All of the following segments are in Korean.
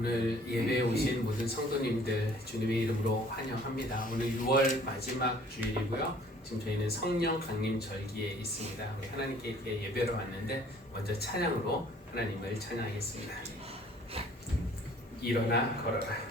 오늘 예배에 오신 모든 성도님들 주님의 이름으로 환영합니다. 오늘 6월 마지막 주일이고요. 지금 저희는 성령 강림 절기에 있습니다. 우리 하나님께 이렇게 예배로 왔는데 먼저 찬양으로 하나님을 찬양하겠습니다. 일어나 걸어라.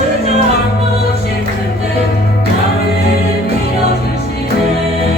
주저앉고 싶은데 나를 밀어주시네.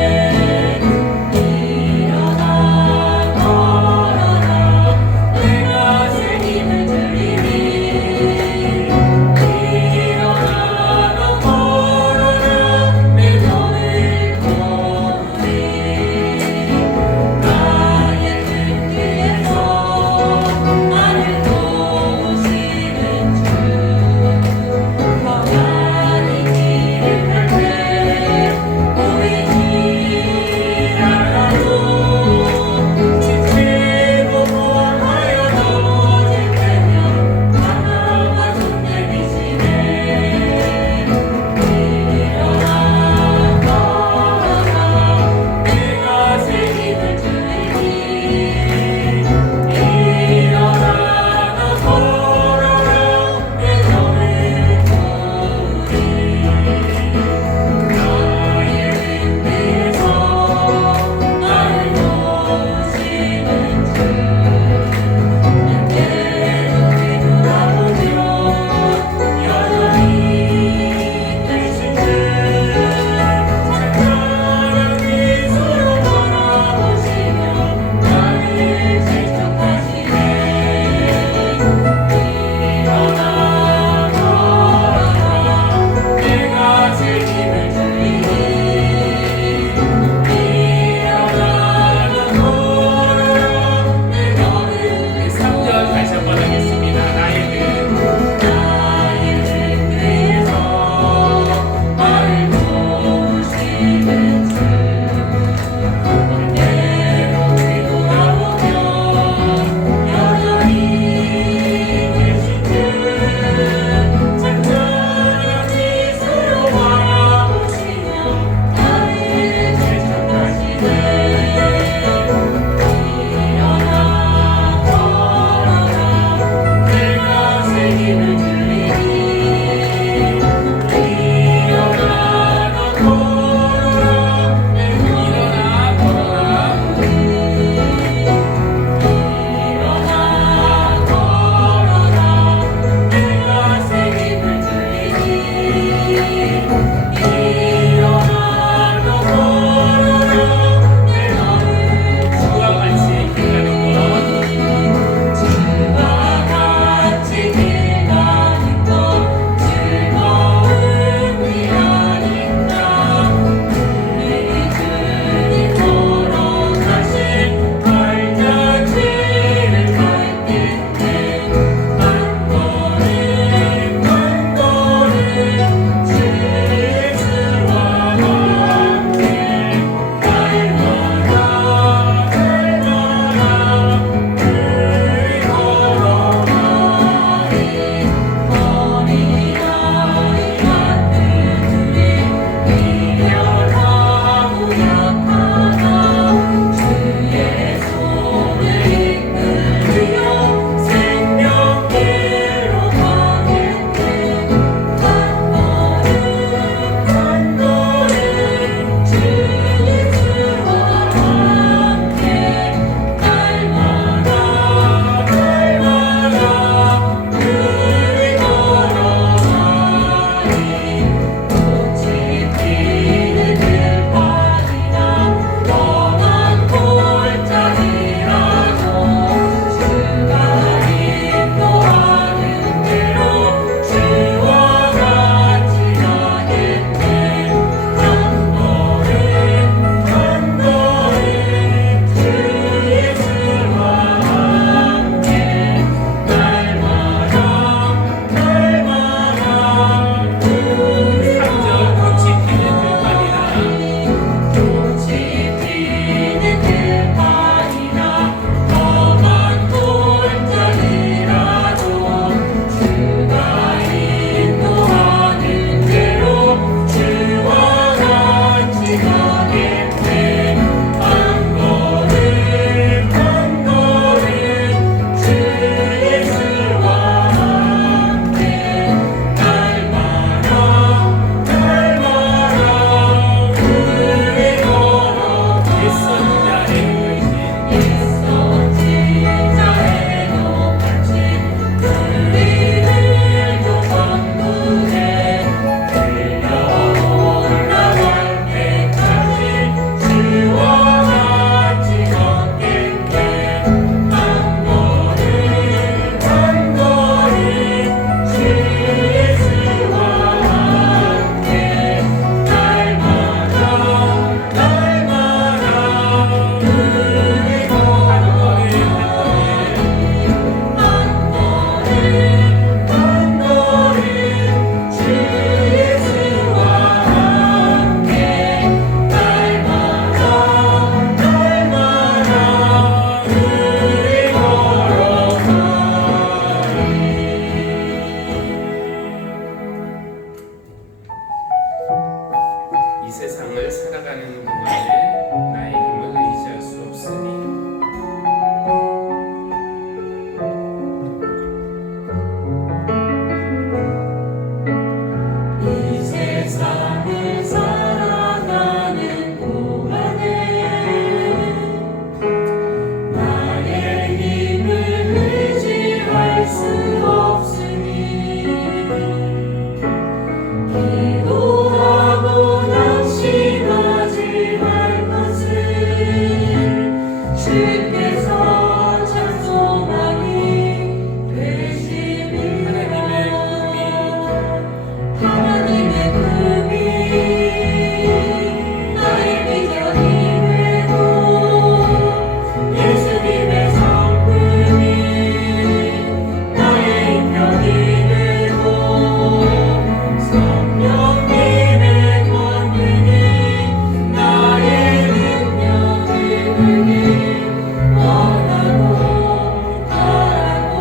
걸어가는 동안에 나의 힘을 의지할 수 없으니 이 세상을 살아가는 동안에 나의 힘을 의지할 수 없으니 기도하고 낙심하지 말 것을 주께서 참 소망이 되심이라. 하나님의 꿈이 나의 비전이 되고 예수님의 성품이 나의 인격이 되고 성령님의 권능이 나의 능력이 되길 원하고 바라고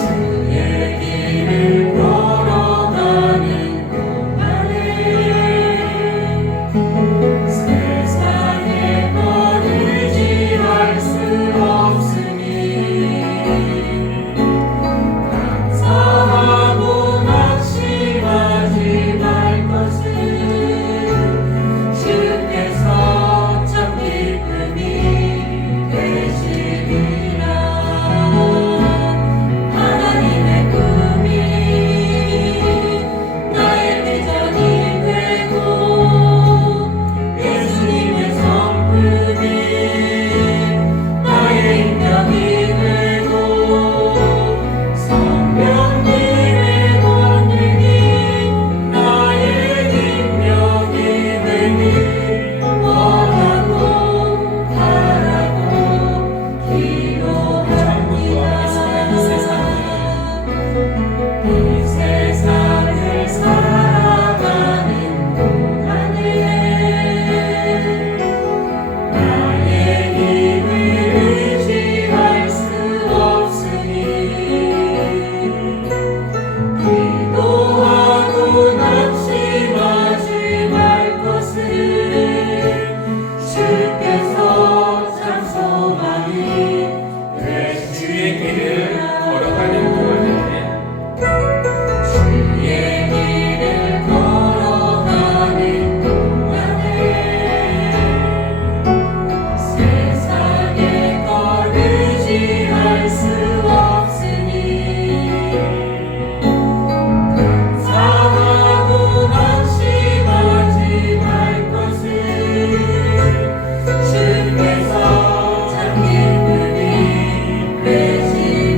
주의 길을 걸어가는 동안에 세상의 것 의지할 수 없으니 감사하고 낙심하지 말 것을 주께서 참 기쁨이 되시리라. 하나님의 꿈이 나의 비전이 되고 예수님의 성품이 나의 인격이 되고 성령님의 권능이 나의 능력이 되길 원하고 바라고 기도합니다. 이 세상을 살아가는 동안에 나의 힘을 의지할 수 없으니 기도하고 낙심하지 말 것을 주께서 참 소망이 주의 길을 되시리라. 걸어가는 동안에 주의 길을 걸어가는 동안에 세상의 것 의지할 수 없으니 감사하고 낙심하지 말 것을 주께서 참 기쁨이 되시리라.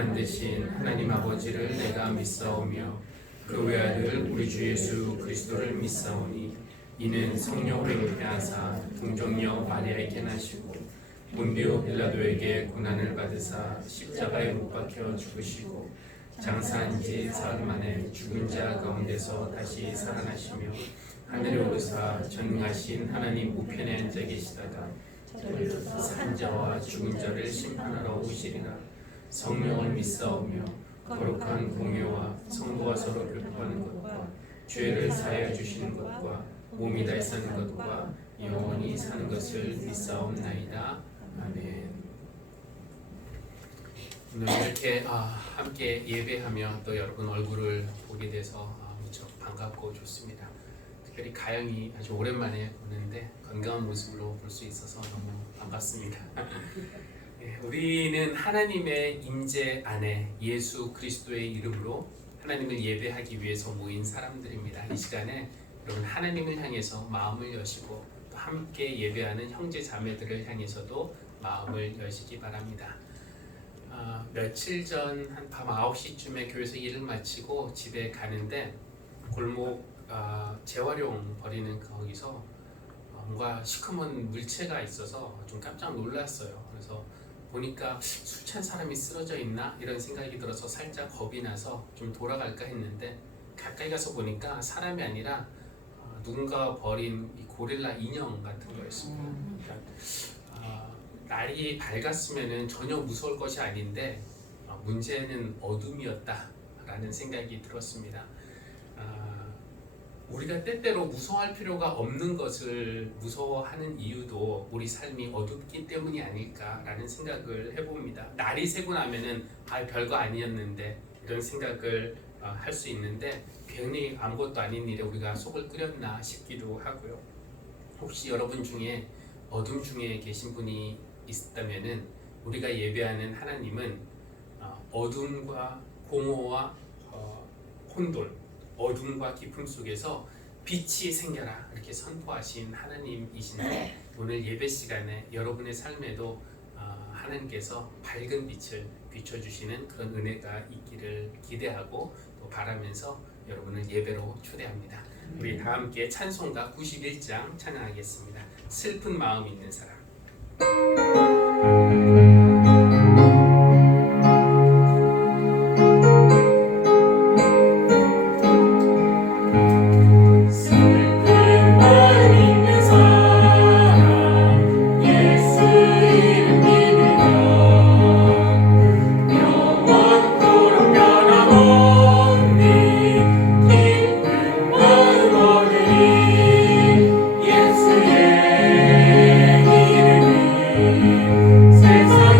만드신 하나님 아버지를 내가 믿사오며 그 외아들 우리 주 예수 그리스도를 믿사오니 이는 성령으로 잉태하사 동정녀 마리아에게 나시고 본디오 빌라도에게 고난을 받으사 십자가에 못 박혀 죽으시고 장사한 지 사흘 만에 죽은 자 가운데서 다시 살아나시며 하늘에 오르사 전능하신 하나님 우편에 앉아 계시다가 산자와 죽은 자를 심판하러 오시리라. 성령을 믿사오며 거룩한 공예와 성도가 서로 교통하는 것과 죄를 사하여 주시는 것과 몸이 다시 사는 것과 영원히 사는 것을 믿사옵나이다. 아멘. 오늘 이렇게 함께 예배하며 또 여러분 얼굴을 보게 돼서 무척 반갑고 좋습니다. 특별히 가영이 아주 오랜만에 오는데 건강한 모습으로 볼 수 있어서 너무 반갑습니다. 우리는 하나님의 임재 안에 예수 그리스도의 이름으로 하나님을 예배하기 위해서 모인 사람들입니다. 이 시간에 여러분 하나님을 향해서 마음을 여시고 또 함께 예배하는 형제 자매들을 향해서도 마음을 여시기 바랍니다. 며칠 전 한 밤 9시쯤에 교회에서 일을 마치고 집에 가는데 골목 재활용 버리는 거기서 뭔가 시커먼 물체가 있어서 좀 깜짝 놀랐어요. 그래서 보니까 술 취한 사람이 쓰러져 있나 이런 생각이 들어서 살짝 겁이 나서 좀 돌아갈까 했는데 가까이 가서 보니까 사람이 아니라 누군가 버린 이 고릴라 인형 같은 거였습니다. 그러니까 날이 밝았으면 전혀 무서울 것이 아닌데 문제는 어둠이었다라는 생각이 들었습니다. 우리가 때때로 무서워할 필요가 없는 것을 무서워하는 이유도 우리 삶이 어둡기 때문이 아닐까라는 생각을 해봅니다. 날이 새고 나면은 별거 아니었는데 이런 생각을 할 수 있는데 괜히 아무것도 아닌 일에 우리가 속을 끓였나 싶기도 하고요. 혹시 여러분 중에 어둠 중에 계신 분이 있다면은 우리가 예배하는 하나님은 어둠과 공허와 혼돈, 어둠과 깊음 속에서 빛이 생겨라 이렇게 선포하신 하나님이신데 오늘 예배 시간에 여러분의 삶에도 하나님께서 밝은 빛을 비춰주시는 그런 은혜가 있기를 기대하고 또 바라면서 여러분을 예배로 초대합니다. 우리 다 함께 찬송가 91장 찬양하겠습니다. 슬픈 마음 있는 사람. 세상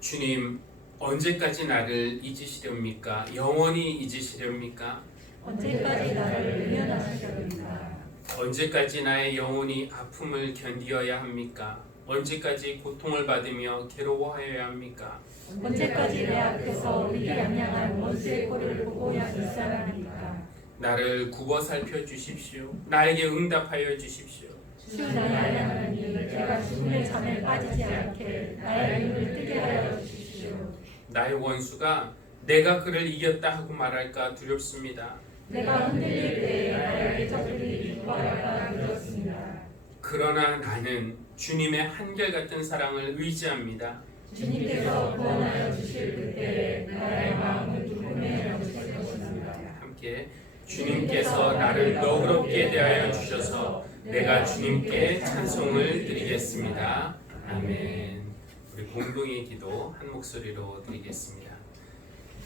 주님, 언제까지 나를 잊으시렵니까? 영원히 잊으시렵니까? 언제까지 나를 외면하시렵니까? 언제까지 나의 영혼이 아픔을 견디어야 합니까? 언제까지 고통을 받으며 괴로워하여야 합니까? 언제까지 내 앞에서 위대양양한 원수의 꼴을 보고야 있어야 합니까? 나를 굽어 살펴 주십시오. 나에게 응답하여 주십시오. 주 나의 하나님, 제가 죽음의 잠에 빠지지 않게 나의 눈을 뜨게 하여 주십시오. 나의 원수가 내가 그를 이겼다 하고 말할까 두렵습니다. 내가 흔들릴 때 나의 적들이 기뻐할까 두렵습니다. 그러나 나는 주님의 한결같은 사랑을 의지합니다. 주님께서 구원하여 주실 그때 나의 마음은 기쁨에 넘칠 것입니다. 함께 주님께서 나를 너그럽게 대하여 주셔서 내가 주님께 찬송을 드리겠습니다. 아멘. 우리 공동의 기도 한 목소리로 드리겠습니다.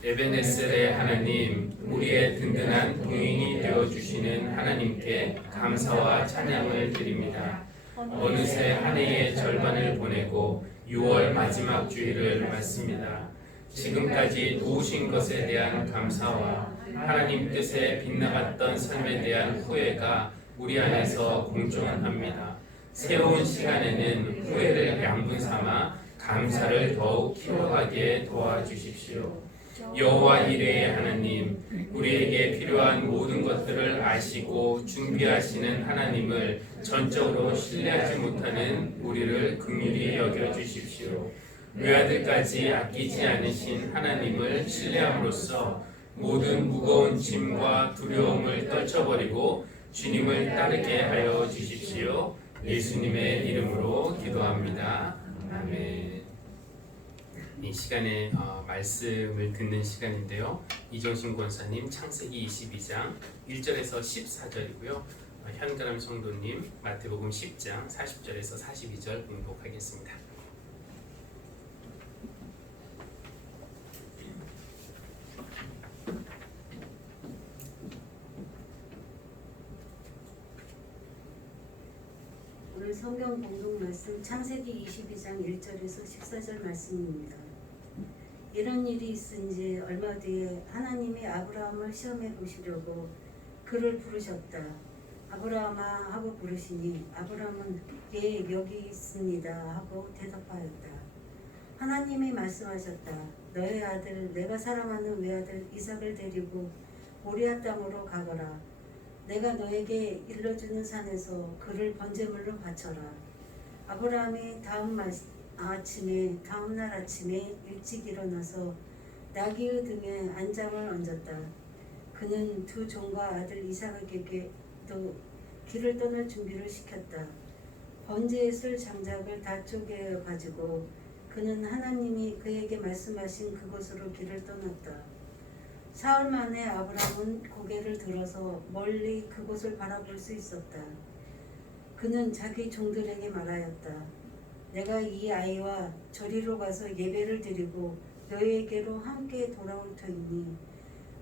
에베네셀의 하나님, 우리의 든든한 동행이 되어 주시는 하나님께 감사와 찬양을 드립니다. 어느새 한 해의 절반을 보내고 6월 마지막 주일을 맞습니다. 지금까지 도우신 것에 대한 감사와 하나님 뜻에 빗나갔던 삶에 대한 후회가 우리 안에서 공존합니다. 새로운 시간에는 후회를 양분 삼아 감사를 더욱 키워가게 도와주십시오. 여호와 이레의 하나님, 우리에게 필요한 모든 것들을 아시고 준비하시는 하나님을 전적으로 신뢰하지 못하는 우리를 긍휼히 여겨 주십시오. 외아들까지 아끼지 않으신 하나님을 신뢰함으로써 모든 무거운 짐과 두려움을 떨쳐버리고 주님을 따르게 하여 주십시오. 예수님의 이름으로 기도합니다. 아멘. 이 시간에 말씀을 듣는 시간인데요. 이정신 권사님 창세기 22장 1절에서 14절이고요. 현가람 성도님 마태복음 10장 40절에서 42절 공독하겠습니다. 오늘 성경 공동 말씀 창세기 22장 1절에서 14절 말씀입니다. 이런 일이 있은 지 얼마 뒤에 하나님이 아브라함을 시험해 보시려고 그를 부르셨다. 아브라함아 하고 부르시니 아브라함은 예 여기 있습니다 하고 대답하였다. 하나님이 말씀하셨다. 너의 아들 내가 사랑하는 외아들 이삭을 데리고 모리아 땅으로 가거라. 내가 너에게 일러주는 산에서 그를 번제물로 바쳐라. 아브라함이 다음 날 아침에 일찍 일어나서 나귀의 등에 안장을 얹었다. 그는 두 종과 아들 이삭에게도 길을 떠날 준비를 시켰다. 번제에 쓸 장작을 다 쪼개 가지고 그는 하나님이 그에게 말씀하신 그곳으로 길을 떠났다. 사흘 만에 아브라함은 고개를 들어서 멀리 그곳을 바라볼 수 있었다. 그는 자기 종들에게 말하였다. 내가 이 아이와 저리로 가서 예배를 드리고 너희에게로 함께 돌아올 터이니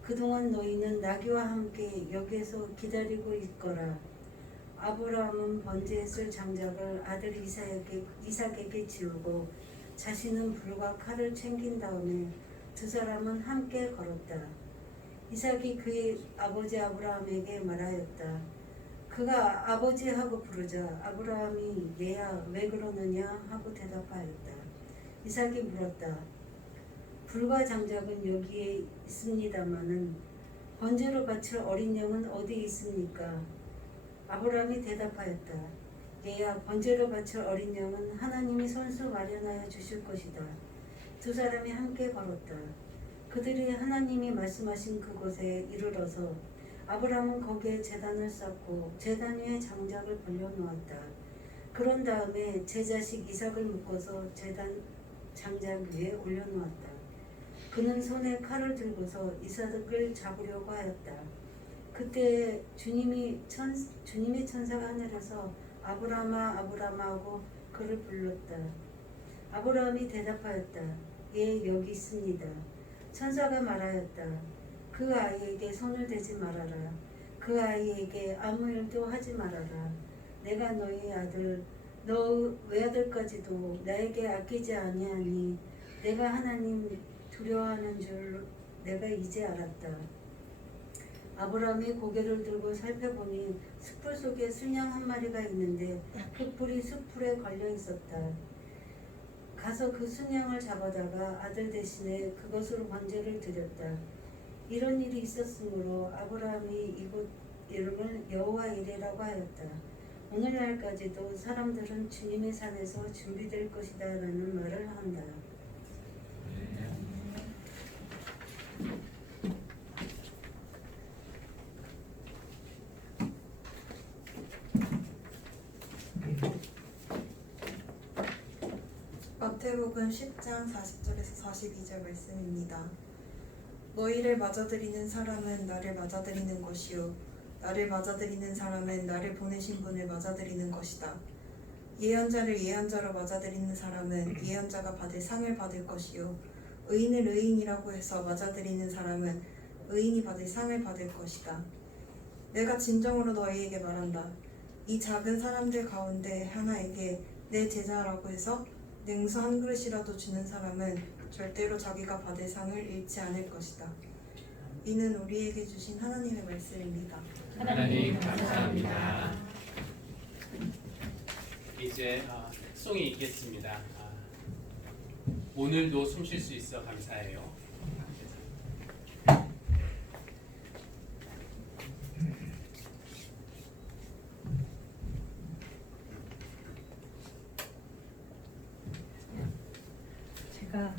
그동안 너희는 나귀와 함께 여기에서 기다리고 있거라. 아브라함은 번제에 쓸 장작을 아들 이삭에게 지우고 자신은 불과 칼을 챙긴 다음에 두 사람은 함께 걸었다. 이삭이 그의 아버지 아브라함에게 말하였다. 그가 아버지하고 부르자 아브라함이 얘야 왜 그러느냐 하고 대답하였다. 이삭이 물었다. 불과 장작은 여기에 있습니다마는 번제로 바칠 어린 양은 어디 있습니까? 아브라함이 대답하였다. 얘야 번제로 바칠 어린 양은 하나님이 손수 마련하여 주실 것이다. 두 사람이 함께 걸었다. 그들이 하나님이 말씀하신 그곳에 이르러서 아브라함은 거기에 제단을 쌓고 제단 위에 장작을 벌려놓았다. 그런 다음에 제 자식 이삭을 묶어서 제단 장작 위에 올려놓았다. 그는 손에 칼을 들고서 이삭을 잡으려고 하였다. 그때 주님의 천사가 하늘에서 아브라함아 아브라함아 하고 그를 불렀다. 아브라함이 대답하였다. 예 여기 있습니다. 천사가 말하였다. 그 아이에게 손을 대지 말아라. 그 아이에게 아무 일도 하지 말아라. 내가 너희 아들 너 외아들까지도 나에게 아끼지 아니하니 내가 하나님 두려워하는 줄 내가 이제 알았다. 아브라함이 고개를 들고 살펴보니 숯불 속에 순양 한 마리가 있는데 흙불이 숯불에 걸려 있었다. 가서 그 순양을 잡아다가 아들 대신에 그것으로 번제를 드렸다. 이런 일이 있었으므로 아브라함이 이곳 이름을 여호와 이레라고 하였다. 오늘날까지도 사람들은 주님의 산에서 준비될 것이다 라는 말을 한다. 마태복음 10장 40절에서 42절 말씀입니다. 너희를 맞아들이는 사람은 나를 맞아들이는 것이요 나를 맞아들이는 사람은 나를 보내신 분을 맞아들이는 것이다. 예언자를 예언자로 맞아들이는 사람은 예언자가 받을 상을 받을 것이요 의인을 의인이라고 해서 맞아들이는 사람은 의인이 받을 상을 받을 것이다. 내가 진정으로 너희에게 말한다. 이 작은 사람들 가운데 하나에게 내 제자라고 해서 냉수 한 그릇이라도 주는 사람은 절대로 자기가 받을 상을 잃지 않을 것이다. 이는 우리에게 주신 하나님의 말씀입니다. 하나님 감사합니다. 이제 특송이 있겠습니다. 오늘도 숨 쉴 수 있어 감사해요. 제가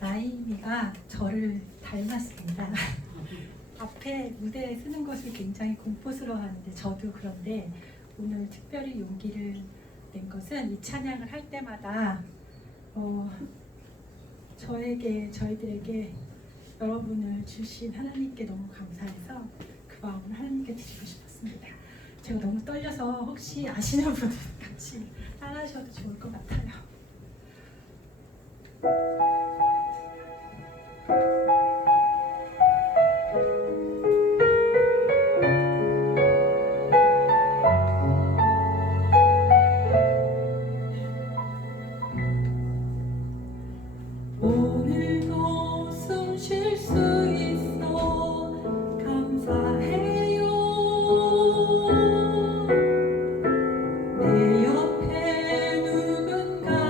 나이미가 저를 닮았습니다. 앞에 무대에 서는 것을 굉장히 공포스러워하는데 저도 그런데 오늘 특별히 용기를 낸 것은 이 찬양을 할 때마다 저희들에게 여러분을 주신 하나님께 너무 감사해서 그 마음을 하나님께 드리고 싶었습니다. 제가 너무 떨려서 혹시 아시는 분은 같이 따라하셔도 좋을 것 같아요. 오늘도 숨 쉴 수 있어 감사해요. 내 옆에 누군가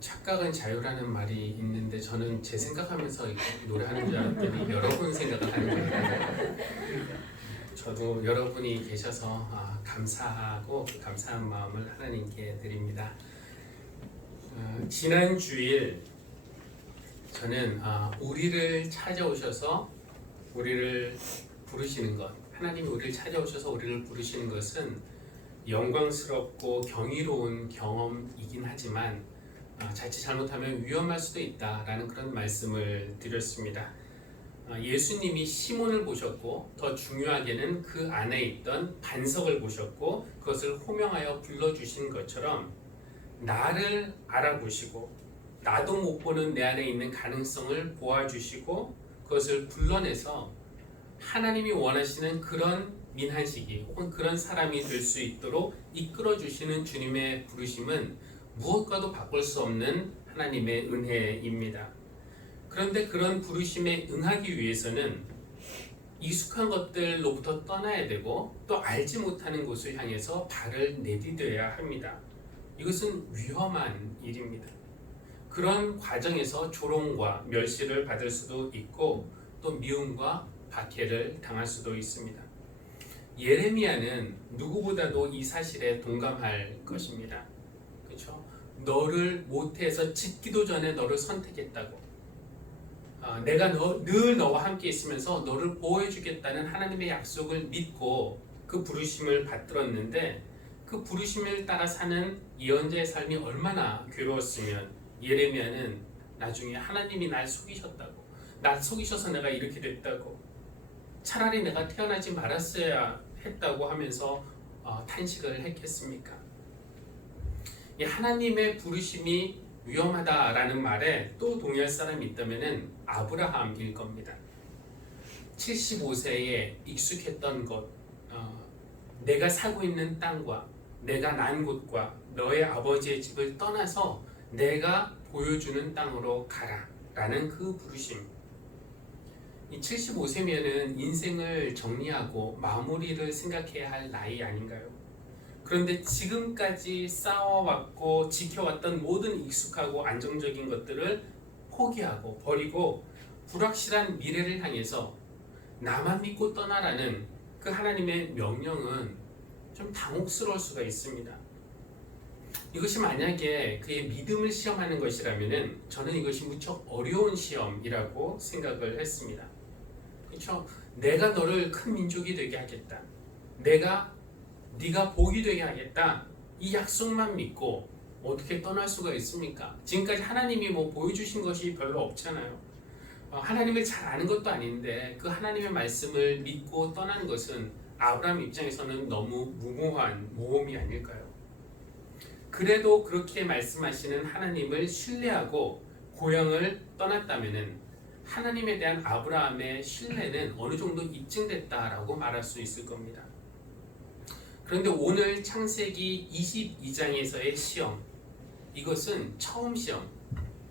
착각은 자유라는 말이 있는데 저는 제 생각하면서 이거 노래하는 줄 알았더니 여러분 생각을 하는 거예요. 저도 여러분이 계셔서 감사하고 그 감사한 마음을 하나님께 드립니다. 지난 주일 저는 우리를 찾아오셔서 우리를 부르시는 것, 하나님이 우리를 찾아오셔서 우리를 부르시는 것은 영광스럽고 경이로운 경험이긴 하지만 자칫 잘못하면 위험할 수도 있다라는 그런 말씀을 드렸습니다. 예수님이 시몬을 보셨고 더 중요하게는 그 안에 있던 반석을 보셨고 그것을 호명하여 불러주신 것처럼 나를 알아보시고 나도 못 보는 내 안에 있는 가능성을 보아주시고 그것을 불러내서 하나님이 원하시는 그런 민한시기 혹은 그런 사람이 될 수 있도록 이끌어주시는 주님의 부르심은 무엇과도 바꿀 수 없는 하나님의 은혜입니다. 그런데 그런 부르심에 응하기 위해서는 익숙한 것들로부터 떠나야 되고 또 알지 못하는 곳을 향해서 발을 내디뎌야 합니다. 이것은 위험한 일입니다. 그런 과정에서 조롱과 멸시를 받을 수도 있고 또 미움과 박해를 당할 수도 있습니다. 예레미야는 누구보다도 이 사실에 동감할 것입니다. 그렇죠? 너를 모태에서 짓기도 전에 너를 선택했다고. 내가 늘 너와 함께 있으면서 너를 보호해주겠다는 하나님의 약속을 믿고 그 부르심을 받들었는데 그 부르심을 따라 사는 예언자의 삶이 얼마나 괴로웠으면 예레미야는 나중에 하나님이 날 속이셨다고, 날 속이셔서 내가 이렇게 됐다고, 차라리 내가 태어나지 말았어야 했다고 하면서 탄식을 했겠습니까? 이 하나님의 부르심이 위험하다라는 말에 또 동의할 사람이 있다면 아브라함일 겁니다. 75세에 익숙했던 곳, 내가 살고 있는 땅과 내가 난 곳과 너의 아버지의 집을 떠나서 내가 보여주는 땅으로 가라 라는 그 부르심. 이 75세면은 인생을 정리하고 마무리를 생각해야 할 나이 아닌가요? 그런데 지금까지 쌓아왔고 지켜왔던 모든 익숙하고 안정적인 것들을 포기하고 버리고 불확실한 미래를 향해서 나만 믿고 떠나라는 그 하나님의 명령은 좀 당혹스러울 수가 있습니다. 이것이 만약에 그의 믿음을 시험하는 것이라면 저는 이것이 무척 어려운 시험이라고 생각을 했습니다. 그렇죠? 내가 너를 큰 민족이 되게 하겠다. 네가 복이 되게 하겠다. 이 약속만 믿고 어떻게 떠날 수가 있습니까? 지금까지 하나님이 보여주신 것이 별로 없잖아요. 하나님을 잘 아는 것도 아닌데 그 하나님의 말씀을 믿고 떠나는 것은 아브라함 입장에서는 너무 무모한 모험이 아닐까요? 그래도 그렇게 말씀하시는 하나님을 신뢰하고 고향을 떠났다면은 하나님에 대한 아브라함의 신뢰는 어느 정도 입증됐다라고 말할 수 있을 겁니다. 그런데 오늘 창세기 22장에서의 시험, 이것은 처음 시험,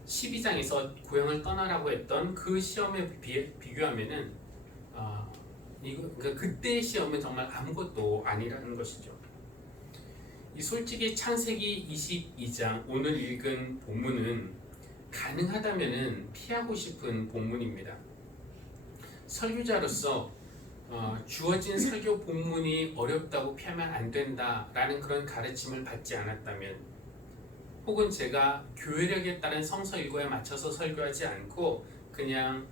12장에서 고향을 떠나라고 했던 그 시험에 비교하면은 그러니까 그때의 시험은 정말 아무것도 아니라는 것이죠. 솔직히 창세기 22장 오늘 읽은 본문은 가능하다면은 피하고 싶은 본문입니다. 설교자로서 주어진 설교 본문이 어렵다고 피하면 안 된다라는 그런 가르침을 받지 않았다면, 혹은 제가 교회력에 따른 성서 일과에 맞춰서 설교하지 않고 그냥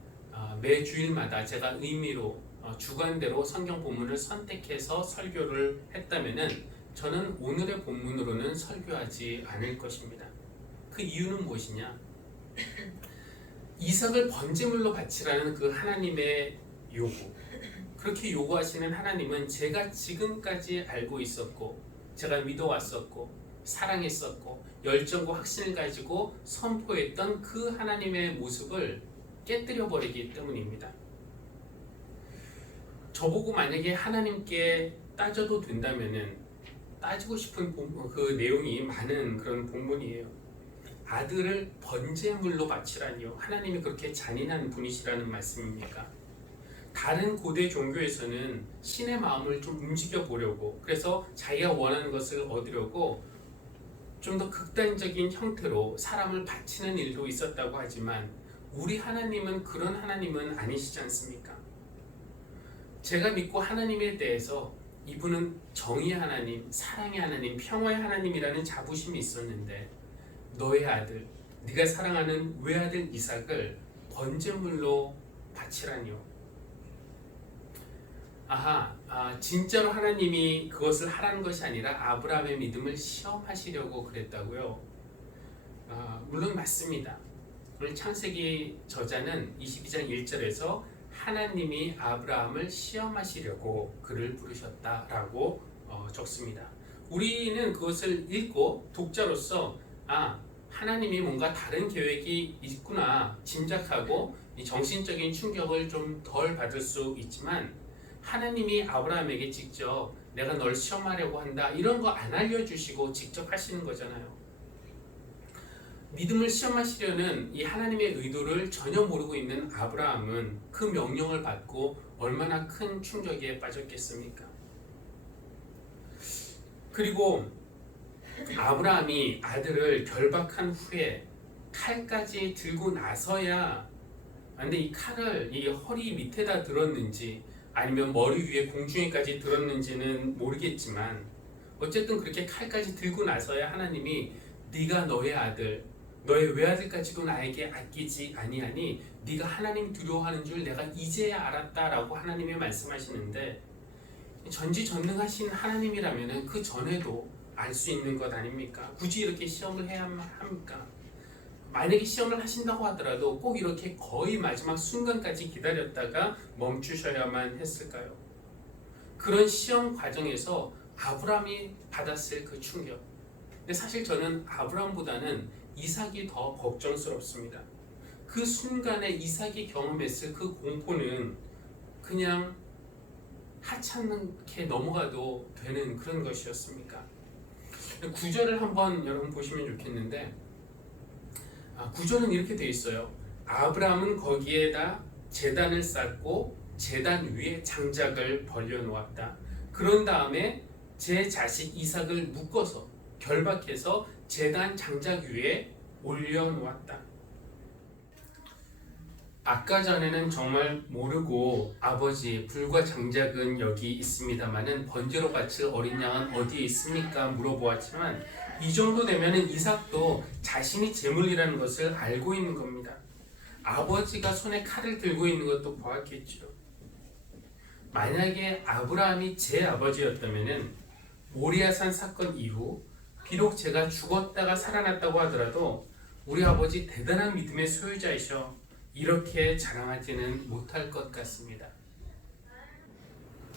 매 주일마다 제가 의미로 주관대로 성경 본문을 선택해서 설교를 했다면은 저는 오늘의 본문으로는 설교하지 않을 것입니다. 그 이유는 무엇이냐? 이삭을 번제물로 바치라는 그 하나님의 요구, 그렇게 요구하시는 하나님은 제가 지금까지 알고 있었고 제가 믿어왔었고 사랑했었고 열정과 확신을 가지고 선포했던 그 하나님의 모습을 깨뜨려 버리기 때문입니다. 저보고 만약에 하나님께 따져도 된다면은 따지고 싶은 그 내용이 많은 그런 본문이에요. 아들을 번제물로 바치라니요. 하나님이 그렇게 잔인한 분이시라는 말씀입니까? 다른 고대 종교에서는 신의 마음을 좀 움직여 보려고, 그래서 자기가 원하는 것을 얻으려고 좀 더 극단적인 형태로 사람을 바치는 일도 있었다고 하지만 우리 하나님은 그런 하나님은 아니시지 않습니까? 제가 믿고 하나님에 대해서 이분은 정의의 하나님, 사랑의 하나님, 평화의 하나님이라는 자부심이 있었는데 너의 아들, 네가 사랑하는 외아들 이삭을 번제물로 바치라니요. 진짜로 하나님이 그것을 하라는 것이 아니라 아브라함의 믿음을 시험하시려고 그랬다고요. 물론 맞습니다. 오늘 창세기 저자는 22장 1절에서 하나님이 아브라함을 시험하시려고 그를 부르셨다라고 적습니다. 우리는 그것을 읽고 독자로서 하나님이 뭔가 다른 계획이 있구나 짐작하고 이 정신적인 충격을 좀 덜 받을 수 있지만 하나님이 아브라함에게 직접 내가 널 시험하려고 한다 이런 거 안 알려주시고 직접 하시는 거잖아요. 믿음을 시험하시려는 이 하나님의 의도를 전혀 모르고 있는 아브라함은 그 명령을 받고 얼마나 큰 충격에 빠졌겠습니까? 그리고 아브라함이 아들을 결박한 후에 칼까지 들고 나서야, 근데 이 칼을 이 허리 밑에다 들었는지 아니면 머리 위에 공중에까지 들었는지는 모르겠지만 어쨌든 그렇게 칼까지 들고 나서야 하나님이 네가 너의 아들, 너의 외아들까지도 나에게 아끼지 아니하니 네가 하나님 두려워하는 줄 내가 이제야 알았다라고 하나님이 말씀하시는데, 전지전능하신 하나님이라면 그 전에도 알 수 있는 것 아닙니까? 굳이 이렇게 시험을 해야 합니까? 만약에 시험을 하신다고 하더라도 꼭 이렇게 거의 마지막 순간까지 기다렸다가 멈추셔야만 했을까요? 그런 시험 과정에서 아브라함이 받았을 그 충격. 근데 사실 저는 아브라함보다는 이삭이 더 걱정스럽습니다. 그 순간에 이삭이 경험했을 그 공포는 그냥 하찮게 넘어가도 되는 그런 것이었습니까? 구절을 한번 여러분 보시면 좋겠는데, 구절은 이렇게 되어 있어요. 아브라함은 거기에다 제단을 쌓고 제단 위에 장작을 벌려놓았다. 그런 다음에 제 자식 이삭을 묶어서 결박해서 제단 장작 위에 올려놓았다. 아까 전에는 정말 모르고 아버지 불과 장작은 여기 있습니다마는 번제로 바칠 어린 양은 어디에 있습니까? 물어보았지만 이 정도 되면은 이삭도 자신이 제물이라는 것을 알고 있는 겁니다. 아버지가 손에 칼을 들고 있는 것도 보았겠죠. 만약에 아브라함이 제 아버지였다면은 모리아산 사건 이후 비록 제가 죽었다가 살아났다고 하더라도 우리 아버지 대단한 믿음의 소유자이셔 이렇게 자랑하지는 못할 것 같습니다.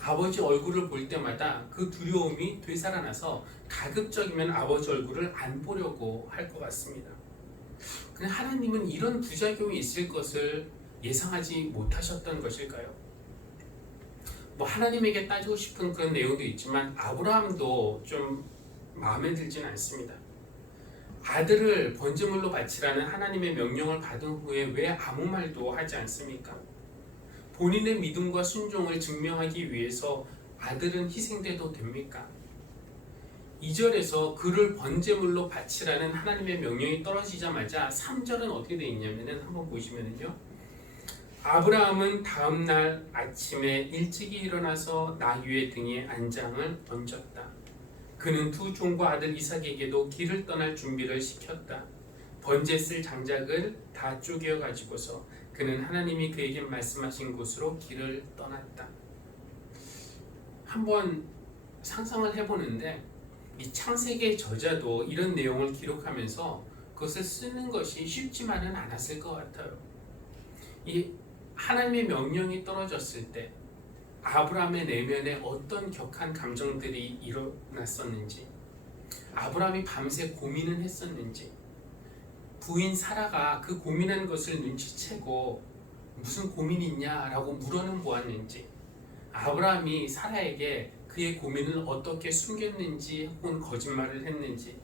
아버지 얼굴을 볼 때마다 그 두려움이 되살아나서 가급적이면 아버지 얼굴을 안 보려고 할 것 같습니다. 그냥 하나님은 이런 부작용이 있을 것을 예상하지 못하셨던 것일까요? 하나님에게 따지고 싶은 그런 내용도 있지만 아브라함도 좀 마음에 들진 않습니다. 아들을 번제물로 바치라는 하나님의 명령을 받은 후에 왜 아무 말도 하지 않습니까? 본인의 믿음과 순종을 증명하기 위해서 아들은 희생돼도 됩니까? 2절에서 그를 번제물로 바치라는 하나님의 명령이 떨어지자마자 3절은 어떻게 되어 있냐면은 한번 보시면은요. 아브라함은 다음날 아침에 일찍이 일어나서 나귀의 등에 안장을 얹었다. 그는 두 종과 아들 이삭에게도 길을 떠날 준비를 시켰다. 번제 쓸 장작을 다 쪼개어 가지고서 그는 하나님이 그에게 말씀하신 곳으로 길을 떠났다. 한번 상상을 해보는데 이 창세기의 저자도 이런 내용을 기록하면서 그것을 쓰는 것이 쉽지만은 않았을 것 같아요. 이 하나님의 명령이 떨어졌을 때 아브라함의 내면에 어떤 격한 감정들이 일어났었는지, 아브라함이 밤새 고민을 했었는지, 부인 사라가 그 고민한 것을 눈치채고 무슨 고민이 있냐라고 물어는 보았는지, 아브라함이 사라에게 그의 고민을 어떻게 숨겼는지 혹은 거짓말을 했는지,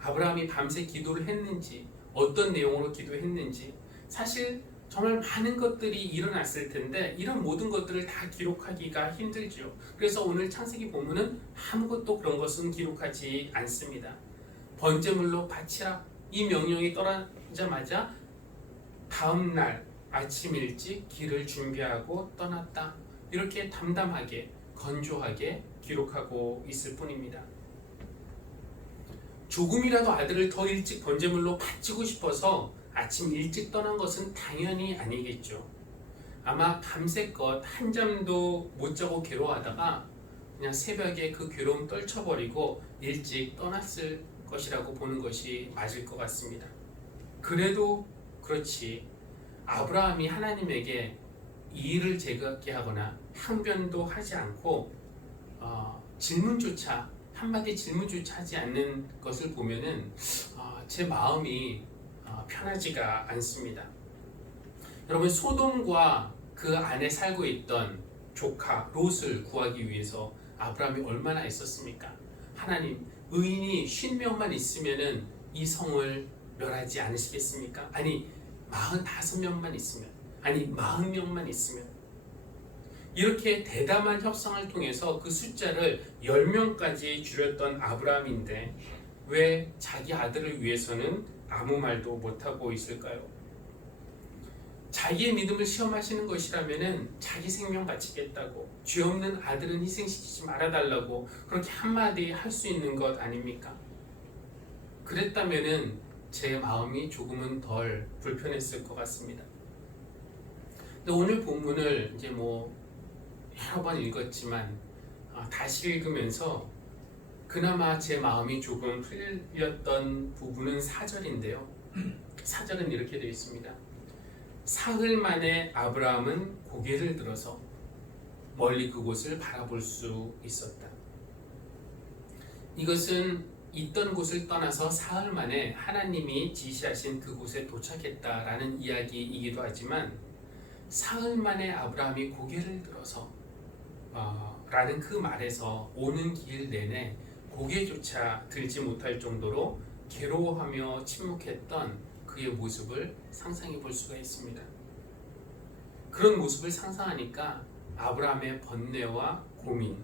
아브라함이 밤새 기도를 했는지, 어떤 내용으로 기도했는지, 사실 정말 많은 것들이 일어났을 텐데 이런 모든 것들을 다 기록하기가 힘들죠. 그래서 오늘 창세기 본문은 아무것도 그런 것은 기록하지 않습니다. 번제물로 바치라. 이 명령이 떨어지자마자 다음 날 아침 일찍 길을 준비하고 떠났다. 이렇게 담담하게 건조하게 기록하고 있을 뿐입니다. 조금이라도 아들을 더 일찍 번제물로 바치고 싶어서 아침 일찍 떠난 것은 당연히 아니겠죠. 아마 밤새껏 한잠도 못 자고 괴로워하다가 그냥 새벽에 그 괴로움 떨쳐버리고 일찍 떠났을 것이라고 보는 것이 맞을 것 같습니다. 그래도 그렇지, 아브라함이 하나님에게 이 일을 제게 하거나 항변도 하지 않고 질문조차 한마디 질문조차 하지 않는 것을 보면은 제 마음이 편하지가 않습니다. 여러분, 소돔과 그 안에 살고 있던 조카 롯을 구하기 위해서 아브라함이 얼마나 애썼습니까? 하나님, 의인이 50명만 있으면은 이 성을 멸하지 않으시겠습니까? 아니 45명만 있으면, 아니 40명만 있으면, 이렇게 대담한 협상을 통해서 그 숫자를 10명까지 줄였던 아브라함인데 왜 자기 아들을 위해서는 아무 말도 못하고 있을까요? 자기의 믿음을 시험하시는 것이라면은 자기 생명 바치겠다고, 죄 없는 아들은 희생시키지 말아달라고 그렇게 한마디 할 수 있는 것 아닙니까? 그랬다면은 제 마음이 조금은 덜 불편했을 것 같습니다. 근데 오늘 본문을 이제 여러 번 읽었지만 다시 읽으면서 그나마 제 마음이 조금 풀렸던 부분은 4절인데요. 4절은 이렇게 되어 있습니다. 사흘 만에 아브라함은 고개를 들어서 멀리 그곳을 바라볼 수 있었다. 이것은 있던 곳을 떠나서 사흘 만에 하나님이 지시하신 그곳에 도착했다라는 이야기이기도 하지만, 사흘 만에 아브라함이 고개를 들어서 라는 그 말에서 오는 길 내내 고개조차 들지 못할 정도로 괴로워하며 침묵했던 그의 모습을 상상해 볼 수가 있습니다. 그런 모습을 상상하니까 아브라함의 번뇌와 고민,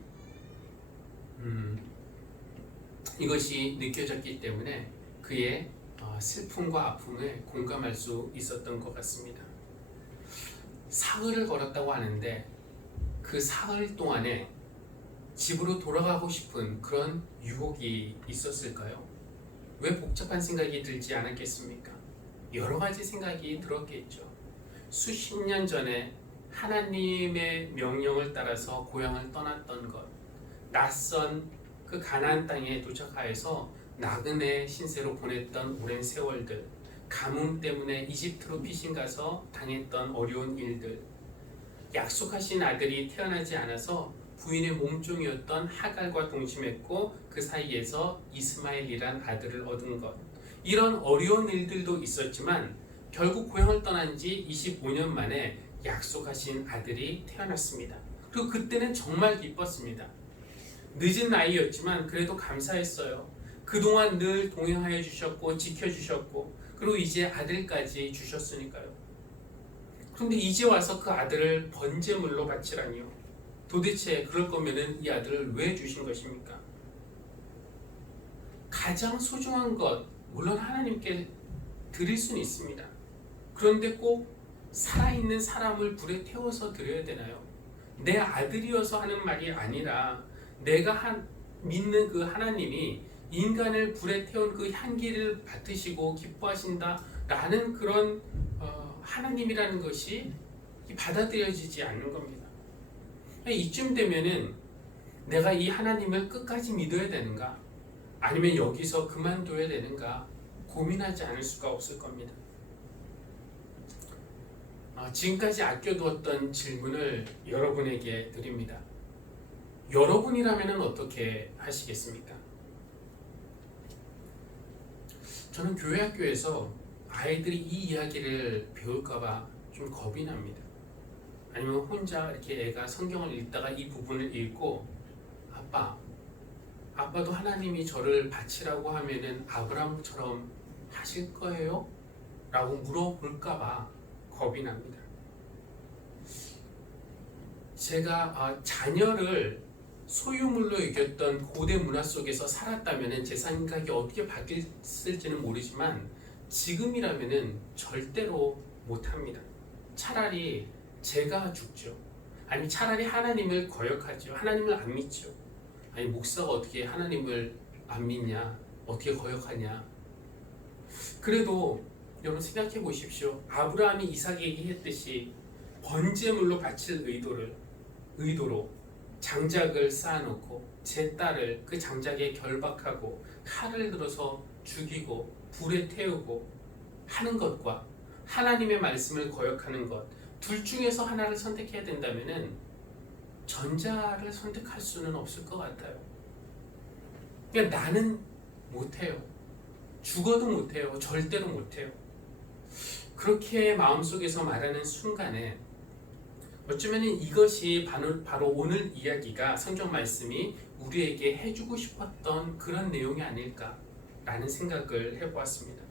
이것이 느껴졌기 때문에 그의 슬픔과 아픔에 공감할 수 있었던 것 같습니다. 사흘을 걸었다고 하는데 그 사흘 동안에 집으로 돌아가고 싶은 그런 유혹이 있었을까요? 왜 복잡한 생각이 들지 않았겠습니까? 여러 가지 생각이 들었겠죠. 수십 년 전에 하나님의 명령을 따라서 고향을 떠났던 것, 낯선 그 가나안 땅에 도착하여서 나그네 신세로 보냈던 오랜 세월들, 가뭄 때문에 이집트로 피신 가서 당했던 어려운 일들, 약속하신 아들이 태어나지 않아서 부인의 몸종이었던 하갈과 동침했고 그 사이에서 이스마엘이란 아들을 얻은 것, 이런 어려운 일들도 있었지만 결국 고향을 떠난 지 25년 만에 약속하신 아들이 태어났습니다. 그리고 그때는 정말 기뻤습니다. 늦은 나이였지만 그래도 감사했어요. 그동안 늘 동행하여 주셨고 지켜주셨고 그리고 이제 아들까지 주셨으니까요. 그런데 이제 와서 그 아들을 번제물로 바치라니요. 도대체 그럴 거면은 이 아들을 왜 주신 것입니까? 가장 소중한 것, 물론 하나님께 드릴 수는 있습니다. 그런데 꼭 살아있는 사람을 불에 태워서 드려야 되나요? 내 아들이어서 하는 말이 아니라 내가 믿는 그 하나님이 인간을 불에 태운 그 향기를 맡으시고 기뻐하신다라는 그런 하나님이라는 것이 받아들여지지 않는 겁니다. 이쯤 되면은 내가 이 하나님을 끝까지 믿어야 되는가? 아니면 여기서 그만둬야 되는가? 고민하지 않을 수가 없을 겁니다. 지금까지 아껴두었던 질문을 여러분에게 드립니다. 여러분이라면 어떻게 하시겠습니까? 저는 교회 학교에서 아이들이 이 이야기를 배울까봐 좀 겁이 납니다. 아니면 혼자 이렇게 애가 성경을 읽다가 이 부분을 읽고 아빠도 하나님이 저를 바치라고 하면은 아브라함처럼 하실 거예요? 라고 물어볼까봐 겁이 납니다. 제가 자녀를 소유물로 여겼던 고대 문화 속에서 살았다면 제 생각이 어떻게 바뀌었을지는 모르지만 지금이라면 절대로 못합니다. 차라리 제가 죽죠. 아니 차라리 하나님을 거역하죠. 하나님을 안 믿죠. 아니 목사가 어떻게 하나님을 안 믿냐, 어떻게 거역하냐. 그래도 여러분 생각해 보십시오. 아브라함이 이삭에게 했듯이 번제물로 바칠 의도로 장작을 쌓아놓고 제 딸을 그 장작에 결박하고 칼을 들어서 죽이고 불에 태우고 하는 것과 하나님의 말씀을 거역하는 것, 둘 중에서 하나를 선택해야 된다면은 전자를 선택할 수는 없을 것 같아요. 그러니까 나는 못해요. 죽어도 못해요. 절대로 못해요. 그렇게 마음속에서 말하는 순간에 어쩌면 이것이 바로 오늘 이야기가 성경 말씀이 우리에게 해주고 싶었던 그런 내용이 아닐까라는 생각을 해보았습니다.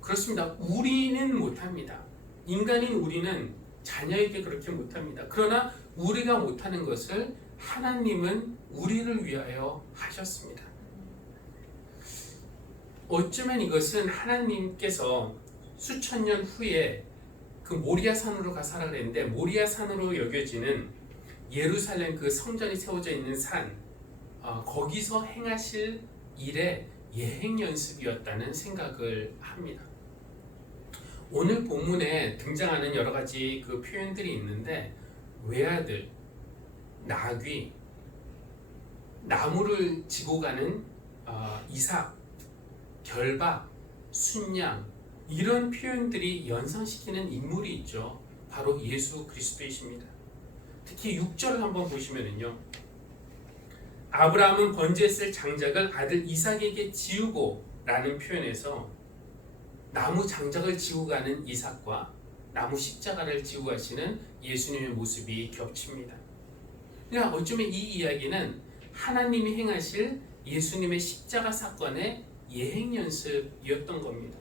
그렇습니다. 우리는 못합니다. 인간인 우리는 자녀에게 그렇게 못합니다. 그러나 우리가 못하는 것을 하나님은 우리를 위하여 하셨습니다. 어쩌면 이것은 하나님께서 수천 년 후에 그 모리아 산으로 가사라 그랬는데 모리아 산으로 여겨지는 예루살렘 그 성전이 세워져 있는 산 거기서 행하실 일의 예행 연습이었다는 생각을 합니다. 오늘 본문에 등장하는 여러 가지 그 표현들이 있는데 외아들, 나귀, 나무를 지고 가는 이삭, 결박, 순양 이런 표현들이 연상시키는 인물이 있죠. 바로 예수 그리스도이십니다. 특히 6절을 한번 보시면은요. 아브라함은 번제했을 장작을 아들 이삭에게 지우고 라는 표현에서 나무 장작을 지고 가는 이삭과 나무 십자가를 지고 가시는 예수님의 모습이 겹칩니다. 그러니까 어쩌면 이 이야기는 하나님이 행하실 예수님의 십자가 사건의 예행 연습이었던 겁니다.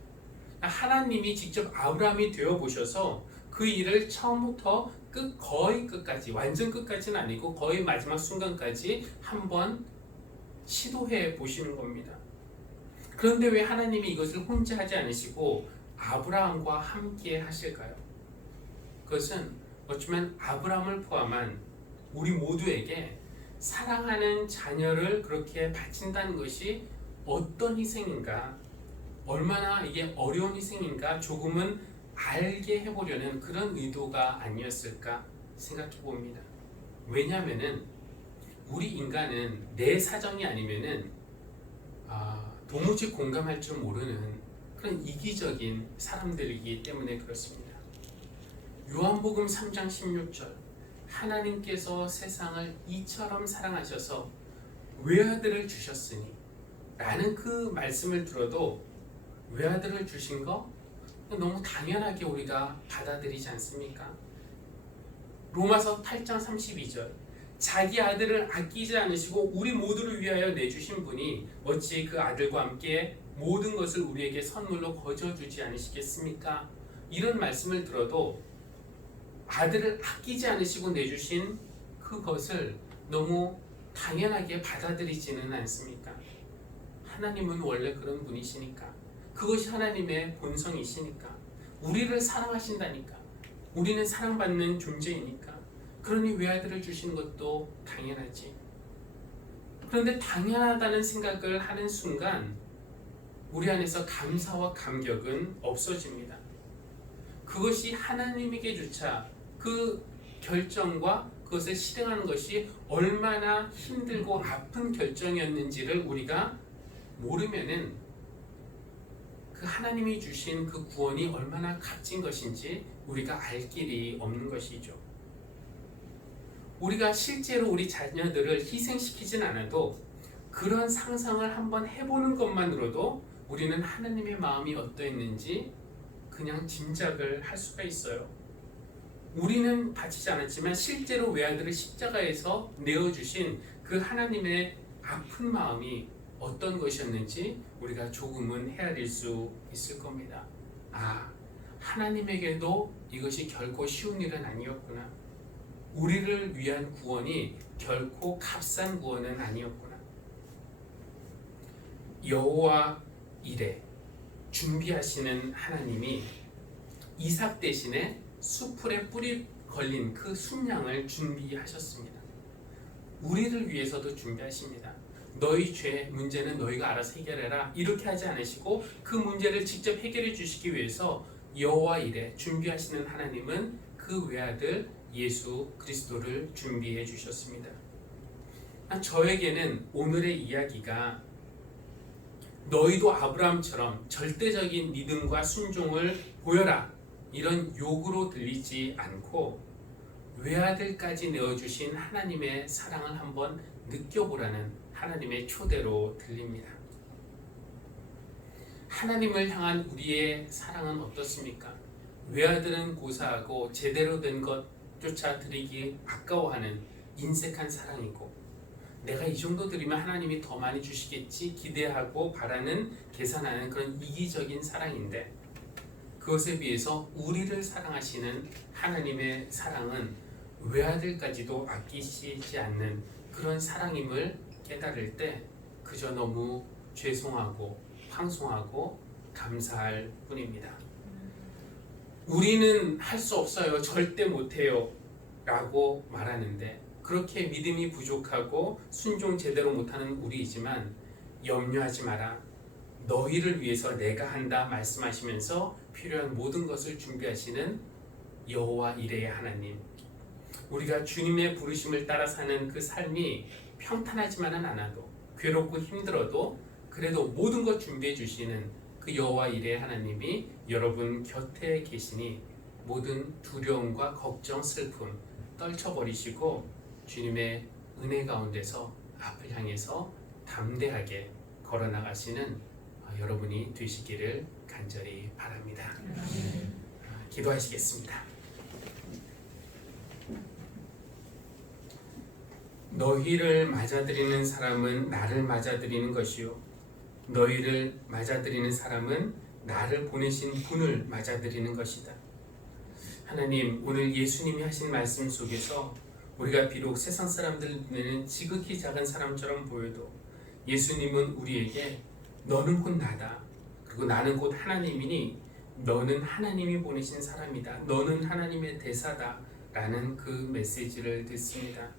하나님이 직접 아브라함이 되어 보셔서 그 일을 처음부터 거의 끝까지, 완전 끝까지는 아니고 거의 마지막 순간까지 한번 시도해 보시는 겁니다. 그런데 왜 하나님이 이것을 혼자 하지 않으시고 아브라함과 함께 하실까요? 그것은 어쩌면 아브라함을 포함한 우리 모두에게 사랑하는 자녀를 그렇게 바친다는 것이 어떤 희생인가, 얼마나 이게 어려운 희생인가 조금은 알게 해보려는 그런 의도가 아니었을까 생각해 봅니다. 왜냐하면은 우리 인간은 내 사정이 아니면은 도무지 공감할 줄 모르는 그런 이기적인 사람들이기 때문에 그렇습니다. 요한복음 3장 16절 하나님께서 세상을 이처럼 사랑하셔서 외아들을 주셨으니 라는 그 말씀을 들어도 외아들을 주신 거 너무 당연하게 우리가 받아들이지 않습니까? 로마서 8장 32절 자기 아들을 아끼지 않으시고 우리 모두를 위하여 내주신 분이 어찌 그 아들과 함께 모든 것을 우리에게 선물로 거저주지 않으시겠습니까? 이런 말씀을 들어도 아들을 아끼지 않으시고 내주신 그것을 너무 당연하게 받아들이지는 않습니까? 하나님은 원래 그런 분이시니까 그것이 하나님의 본성이시니까 우리를 사랑하신다니까 우리는 사랑받는 존재이니까 그러니 외아들을 주시는 것도 당연하지. 그런데 당연하다는 생각을 하는 순간 우리 안에서 감사와 감격은 없어집니다. 그것이 하나님에게조차 그 결정과 그것을 실행하는 것이 얼마나 힘들고 아픈 결정이었는지를 우리가 모르면은 그 하나님이 주신 그 구원이 얼마나 값진 것인지 우리가 알 길이 없는 것이죠. 우리가 실제로 우리 자녀들을 희생시키진 않아도 그런 상상을 한번 해보는 것만으로도 우리는 하나님의 마음이 어떠했는지 그냥 짐작을 할 수가 있어요. 우리는 바치지 않았지만 실제로 외아들을 십자가에서 내어주신 그 하나님의 아픈 마음이 어떤 것이었는지 우리가 조금은 헤아릴 수 있을 겁니다. 하나님에게도 이것이 결코 쉬운 일은 아니었구나. 우리를 위한 구원이 결코 값싼 구원은 아니었구나. 여호와 이레 준비하시는 하나님이 이삭 대신에 수풀에 뿌리 걸린 그 순양을 준비하셨습니다. 우리를 위해서도 준비하십니다. 너희 죄 문제는 너희가 알아서 해결해라 이렇게 하지 않으시고 그 문제를 직접 해결해 주시기 위해서 여호와 이레 준비하시는 하나님은 그 외아들 예수 그리스도를 준비해 주셨습니다. 저에게는 오늘의 이야기가 너희도 아브라함처럼 절대적인 믿음과 순종을 보여라 이런 요구로 들리지 않고 외아들까지 내어주신 하나님의 사랑을 한번 느껴보라는 하나님의 초대로 들립니다. 하나님을 향한 우리의 사랑은 어떻습니까? 외아들은 고사하고 제대로 된 것조차 드리기 아까워하는 인색한 사랑이고, 내가 이 정도 드리면 하나님이 더 많이 주시겠지 기대하고 바라는 계산하는 그런 이기적인 사랑인데, 그것에 비해서 우리를 사랑하시는 하나님의 사랑은 외아들까지도 아끼시지 않는 그런 사랑임을 깨달을 때 그저 너무 죄송하고 황송하고 감사할 뿐입니다. 우리는 할 수 없어요, 절대 못해요 라고 말하는데, 그렇게 믿음이 부족하고 순종 제대로 못하는 우리이지만 염려하지 마라, 너희를 위해서 내가 한다 말씀하시면서 필요한 모든 것을 준비하시는 여호와 이레의 하나님, 우리가 주님의 부르심을 따라 사는 그 삶이 평탄하지만은 않아도 괴롭고 힘들어도 그래도 모든 것 준비해 주시는 그 여호와 이레의 하나님이 여러분 곁에 계시니 모든 두려움과 걱정, 슬픔 떨쳐버리시고 주님의 은혜 가운데서 앞을 향해서 담대하게 걸어나가시는 여러분이 되시기를 간절히 바랍니다. 기도하시겠습니다. 너희를 맞아들이는 사람은 나를 맞아들이는 것이요, 너희를 맞아들이는 사람은 나를 보내신 분을 맞아들이는 것이다. 하나님, 오늘 예수님이 하신 말씀 속에서 우리가 비록 세상 사람들 눈에는 지극히 작은 사람처럼 보여도 예수님은 우리에게 너는 곧 나다, 그리고 나는 곧 하나님이니 너는 하나님이 보내신 사람이다, 너는 하나님의 대사다 라는 그 메시지를 듣습니다.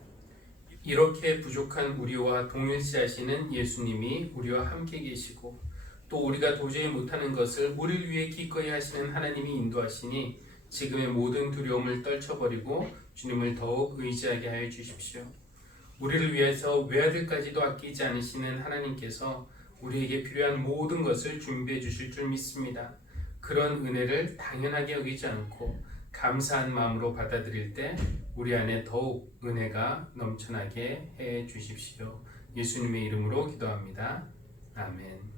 이렇게 부족한 우리와 동일시하시는 예수님이 우리와 함께 계시고, 또 우리가 도저히 못하는 것을 우리를 위해 기꺼이 하시는 하나님이 인도하시니 지금의 모든 두려움을 떨쳐버리고 주님을 더욱 의지하게 하여 주십시오. 우리를 위해서 외아들까지도 아끼지 않으시는 하나님께서 우리에게 필요한 모든 것을 준비해 주실 줄 믿습니다. 그런 은혜를 당연하게 여기지 않고 감사한 마음으로 받아들일 때 우리 안에 더욱 은혜가 넘쳐나게 해 주십시오. 예수님의 이름으로 기도합니다. 아멘.